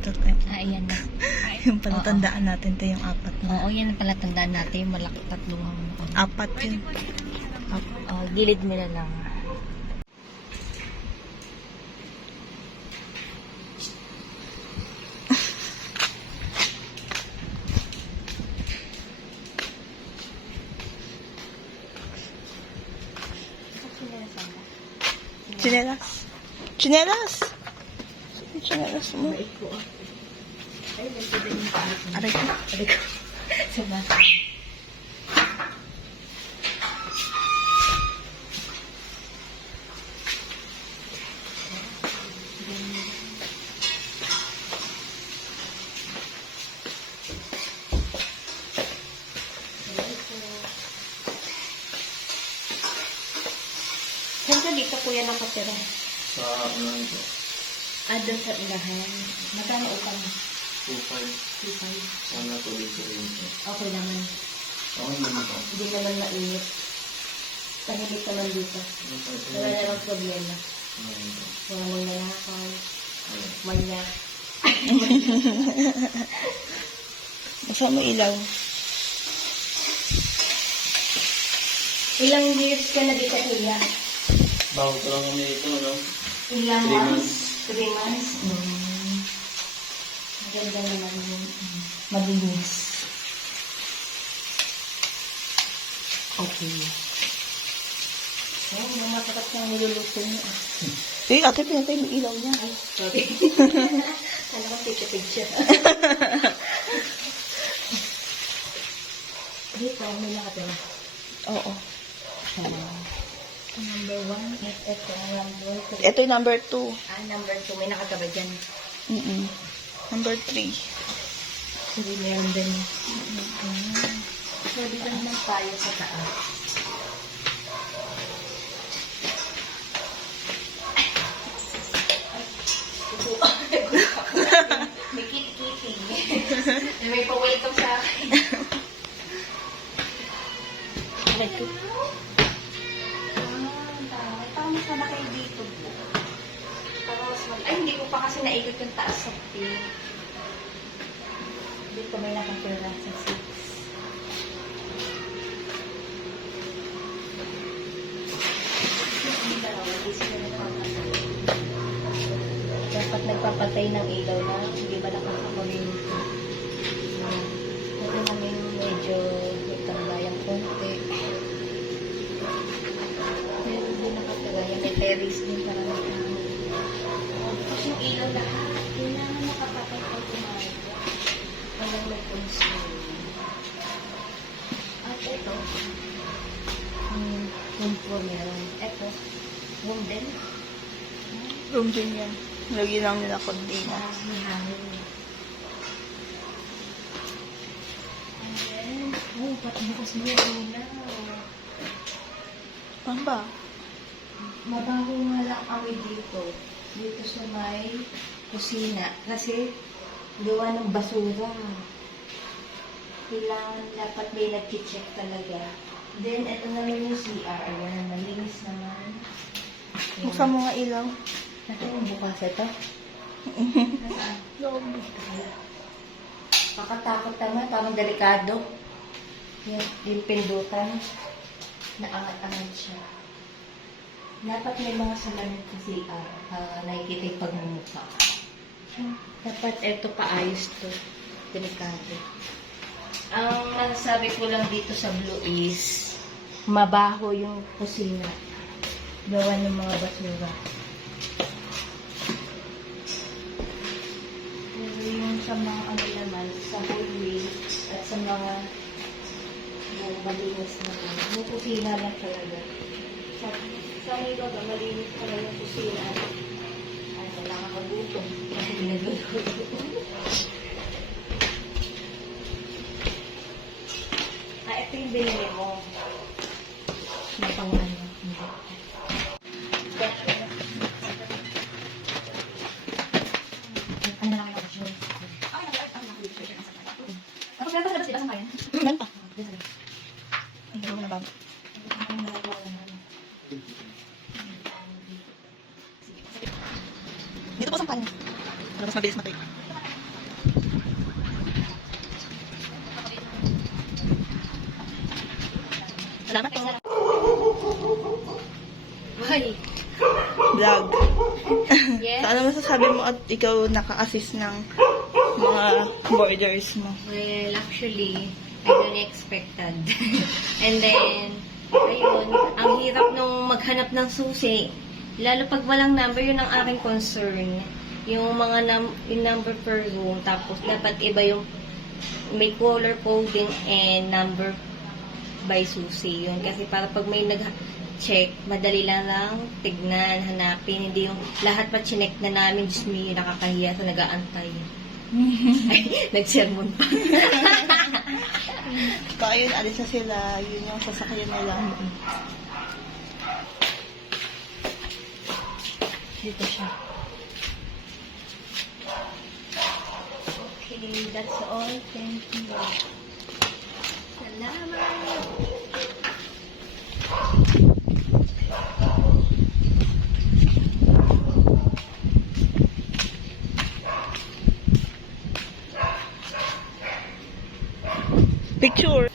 to. Ayan na. Yung palatandaan natin to yung apat na. Oo, yan ang palatandaan natin. Malaki tatlong Apat yun. gilid mo na lang. Chinelas. Chinelas! Chinelas mo. Aray ko. Sama. Saan ka dito kuya nakatira? Sa ano ito? Doon sa ilahan. Magkano utang mo? 2.5. 2.5. Sana to dito rin ito. Okay naman. Ako naman ito. Hindi naman mainit. Tahimik naman dito. Wala namang problema. Wala mong nanakaw. Manyak. Basta mo ilaw. Ilang years ka na dito kuya? Bago ko lang kami ito, no? Ilang 3 months? 3 months? Maganda naman yung malinis. Okay. So, yung matakat na niluluto niya. Ate, pinatay mo ilaw niya. Ay, sorry. Kala ko picture-picture. Dito, may nakatira. Oo. Number 1, ito ang number 2. Ito yung number 2. Number 2, may nakataba dyan. Number 3. Hindi meron din. So, dito naman tayo sa taas. May kitty-kitty. May pa-welcome sa akin. Ito. Parang mas malaki dito po. Parang mas malaki. Ay, hindi ko pa kasi naikot yung taas sa pin. Dito may nakatira sa 6. Dapat nagpapatay ng ilaw na hindi ba nakakakulimito. Ito namin medyo tambayang konti. Meron din nakatira. Yan may terrace din para tapos yung ilaw lahat. Kailangan makapatay pag kumain. Walang may consume. At ito, room 4 meron. Ito, room din. Room din yan. Lagi lang nila kontina. May hangin. And then, pati na kasi yung ilaw. Ano ba? Mabaho nga lang kami dito. Dito sa may kusina. Kasi, gawa ng basura. Kailangan dapat may nag-check talaga. Then, ito naman yung CR. Ayan, malinis naman. Buksan mo nga ilaw. Ito yung bukas ito. Nasaan? Loob. Pakatakot naman, parang delikado. Yung pindutan, naangat-angat siya. Dapat may mga salamin kasi nakikita yung pagmumukha. Dapat eto paayos to. Delikado. Ang masasabi ko lang dito sa blue is mabaho yung kusina. Gawa ng mga basura. Pero yung sa mga ano naman, sa hallway at sa mga malinis naman. Yung kusina lang talaga. Sa mga malinis talaga yung kusina. Ay, wala nakakagutom. Kasi ginaguluto. Ito yung binili mo. Na pang ano. Ano lang ako siya? Ako kaya pa sa labas, di ba sa kayan? Meron pa. Hindi ko na bago. Dito po sa kanin. Para mas mabilis matay. Salamat po. Ay, Vlog. yes. So, ano masasabi mo at ikaw naka-assist ng mga borders mo? Well, actually, I don't expected. And then, ayun, ang hirap nung maghanap ng susi. Lalo pag walang number, yun ang aking concern. Yung mga yung number per room, tapos dapat iba yung may color coding and number by susi yun. Kasi para pag may nag-check, madali lang tignan, hanapin. Hindi yung lahat pa chinek na namin, Diyos me, nakakahiya sa nag-aantay. Ay, nag-sermon pa. So, ayun, alis na sila. Yun yung sasakyan nila. Dito siya. Okay, that's all. Thank you. Salamat. Picture.